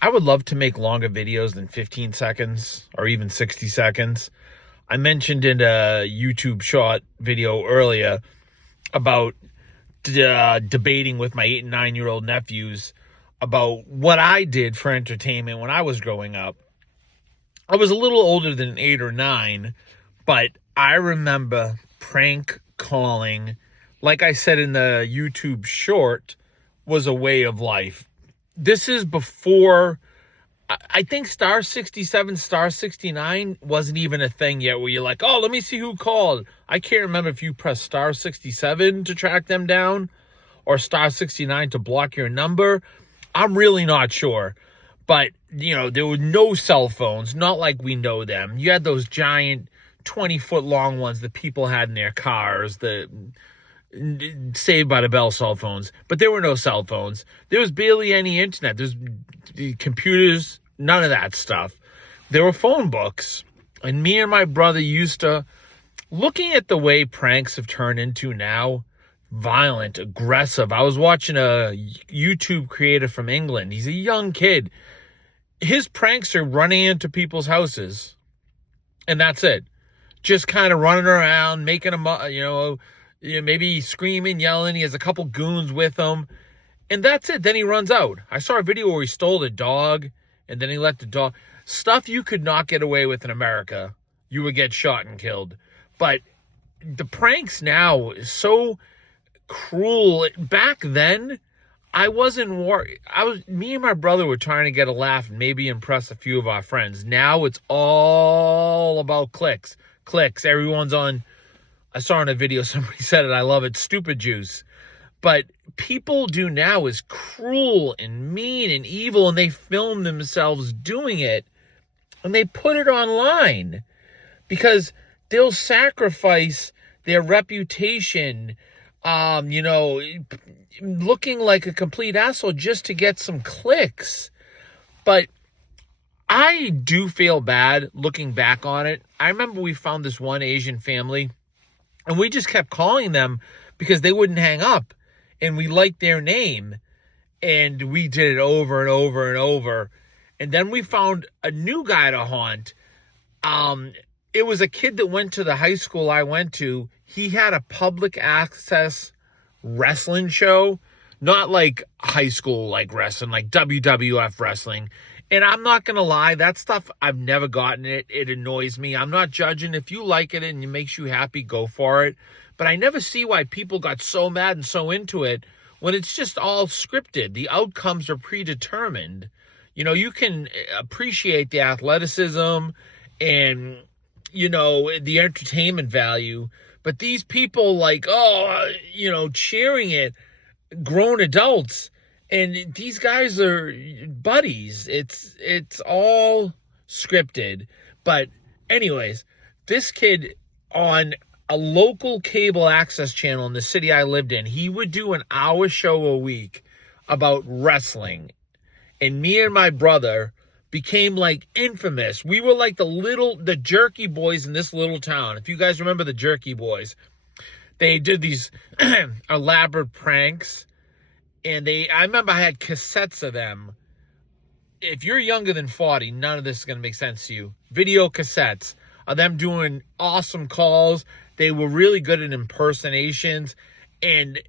I would love to make longer videos than 15 seconds or even 60 seconds. I mentioned in a YouTube short video earlier about debating with my 8 and 9 year old nephews about what I did for entertainment when I was growing up. I was a little older than 8 or 9, but I remember prank calling, like I said in the YouTube short, was a way of life. This is before, I think star 67, star 69 wasn't even a thing yet where you're like, oh, let me see who called. I can't remember if you press star 67 to track them down or star 69 to block your number. I'm really not sure. But, there were no cell phones, not like we know them. You had those giant 20-foot long ones that people had in their cars, the Saved by the Bell cell phones. But there were no cell phones. There was barely any internet. There's computers, none of that stuff. There were phone books. And me and my brother used to, looking at the way pranks have turned into now, violent, aggressive. I was watching a YouTube creator from England. He's a young kid. His pranks are running into people's houses. And that's it. Just kind of running around, making them, maybe screaming, yelling. He has a couple goons with him. And that's it. Then he runs out. I saw a video where he stole a dog, and then he let the dog. Stuff you could not get away with in America. You would get shot and killed. But the pranks now is so cruel. Back then, I wasn't worried. Me and my brother were trying to get a laugh and maybe impress a few of our friends. Now it's all about clicks. Everyone's on. I saw in a video, somebody said it, I love it, stupid juice. But people do now is cruel and mean and evil, and they film themselves doing it, and they put it online because they'll sacrifice their reputation, looking like a complete asshole just to get some clicks. But I do feel bad looking back on it. I remember we found this one Asian family, and we just kept calling them because they wouldn't hang up. And we liked their name. And we did it over and over and over. And then we found a new guy to haunt. It was a kid that went to the high school I went to. He had a public access wrestling show. Not like high school like wrestling, like WWF wrestling. And I'm not going to lie, that stuff, I've never gotten it. It annoys me. I'm not judging. If you like it and it makes you happy, go for it. But I never see why people got so mad and so into it when it's just all scripted. The outcomes are predetermined. You can appreciate the athleticism and, the entertainment value. But these people cheering it, grown adults. And these guys are buddies. It's all scripted. But anyways, this kid on a local cable access channel in the city I lived in, he would do an hour show a week about wrestling. And me and my brother became like infamous. We were like the Jerky Boys in this little town. If you guys remember the Jerky Boys, they did these elaborate pranks. And I remember I had cassettes of them. If you're younger than 40, none of this is going to make sense to you. Video cassettes of them doing awesome calls. They were really good at impersonations. And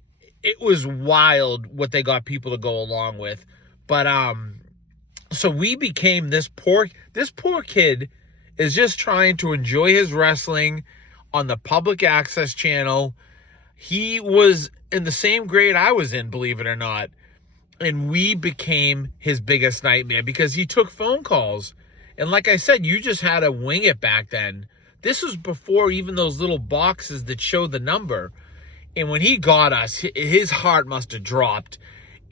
it was wild what they got people to go along with. But, so we became this poor kid is just trying to enjoy his wrestling on the public access channel. He was in the same grade I was in, believe it or not. And we became his biggest nightmare because he took phone calls. And like I said, you just had to wing it back then. This was before even those little boxes that showed the number. And when he got us, his heart must have dropped.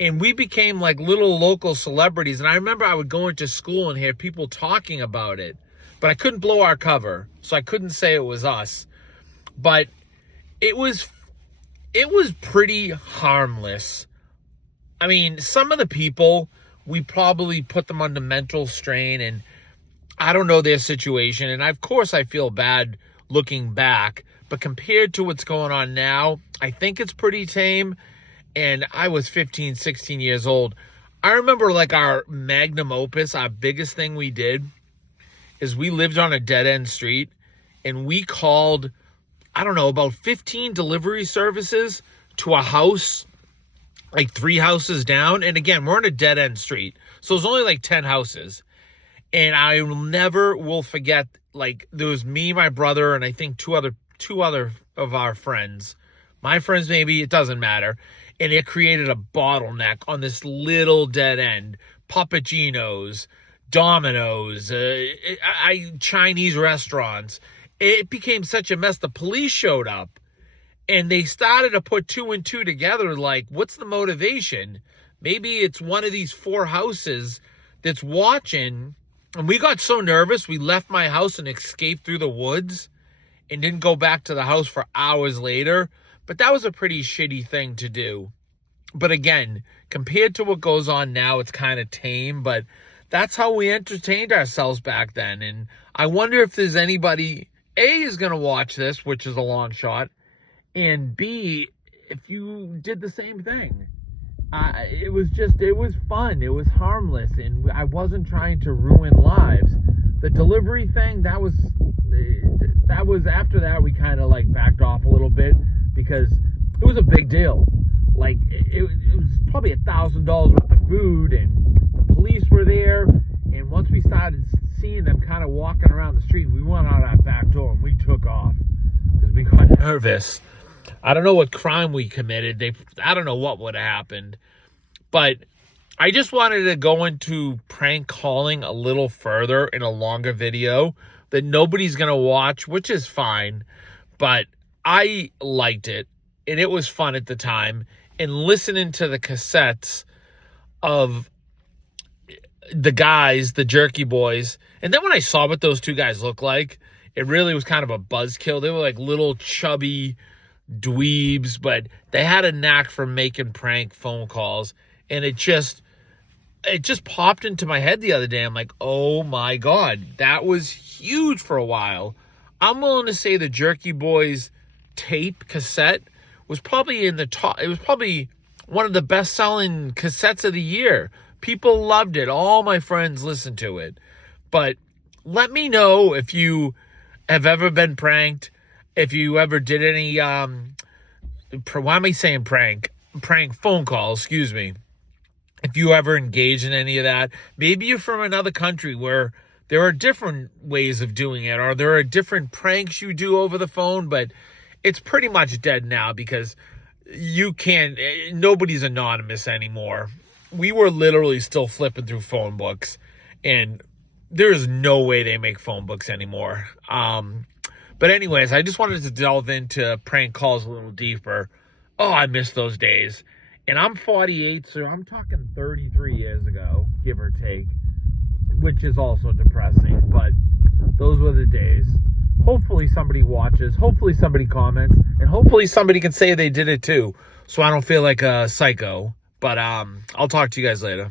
And we became like little local celebrities. And I remember I would go into school and hear people talking about it. But I couldn't blow our cover. So I couldn't say it was us. But it was pretty harmless. I mean, some of the people, we probably put them under mental strain, and I don't know their situation. And of course, I feel bad looking back. But compared to what's going on now, I think it's pretty tame. And I was 15, 16 years old. I remember like our magnum opus, our biggest thing we did is we lived on a dead end street and we called, I don't know, about 15 delivery services to a house like 3 houses down. And again, we're on a dead end street. So it's only like 10 houses. And I never will forget, like, there was me, my brother, and I think two other of our friends. My friends, maybe, it doesn't matter. And it created a bottleneck on this little dead end. Puppuccinos, Domino's, Chinese restaurants. It became such a mess. The police showed up and they started to put 2 and 2 together. Like, what's the motivation? Maybe it's one of these 4 houses that's watching. And we got so nervous, we left my house and escaped through the woods and didn't go back to the house for hours later. But that was a pretty shitty thing to do. But again, compared to what goes on now, it's kind of tame. But that's how we entertained ourselves back then. And I wonder if there's anybody, A, is going to watch this, which is a long shot. And B, if you did the same thing. It was fun. It was harmless. And I wasn't trying to ruin lives. The delivery thing, that was after that, we kind of like backed off a little bit because it was a big deal. Like, it was probably $1,000 worth of food, and the police were there. And once we started seeing them kind of walking around the street, we went out our back door and we took off because we got nervous. I don't know what crime we committed. I don't know what would have happened. But I just wanted to go into prank calling a little further in a longer video that nobody's going to watch, which is fine. But I liked it, and it was fun at the time. And listening to the cassettes of the guys, the Jerky Boys. And then when I saw what those 2 guys looked like, it really was kind of a buzzkill. They were like little chubby dweebs, but they had a knack for making prank phone calls. And it just popped into my head the other day. I'm like, oh my God, that was huge for a while. I'm willing to say the Jerky Boys tape cassette was probably in the top. It was probably one of the best selling cassettes of the year. People loved it. All my friends listened to it. But let me know if you have ever been pranked, if you ever did any, why am I saying prank? Prank phone calls, excuse me. If you ever engage in any of that. Maybe you're from another country where there are different ways of doing it, or there are different pranks you do over the phone, but it's pretty much dead now because nobody's anonymous anymore. We were literally still flipping through phone books, and there's no way they make phone books anymore. But anyways, I just wanted to delve into prank calls a little deeper. Oh, I miss those days. And I'm 48, so I'm talking 33 years ago, give or take, which is also depressing, but those were the days. Hopefully somebody watches, hopefully somebody comments, and hopefully somebody can say they did it too, so I don't feel like a psycho. But I'll talk to you guys later.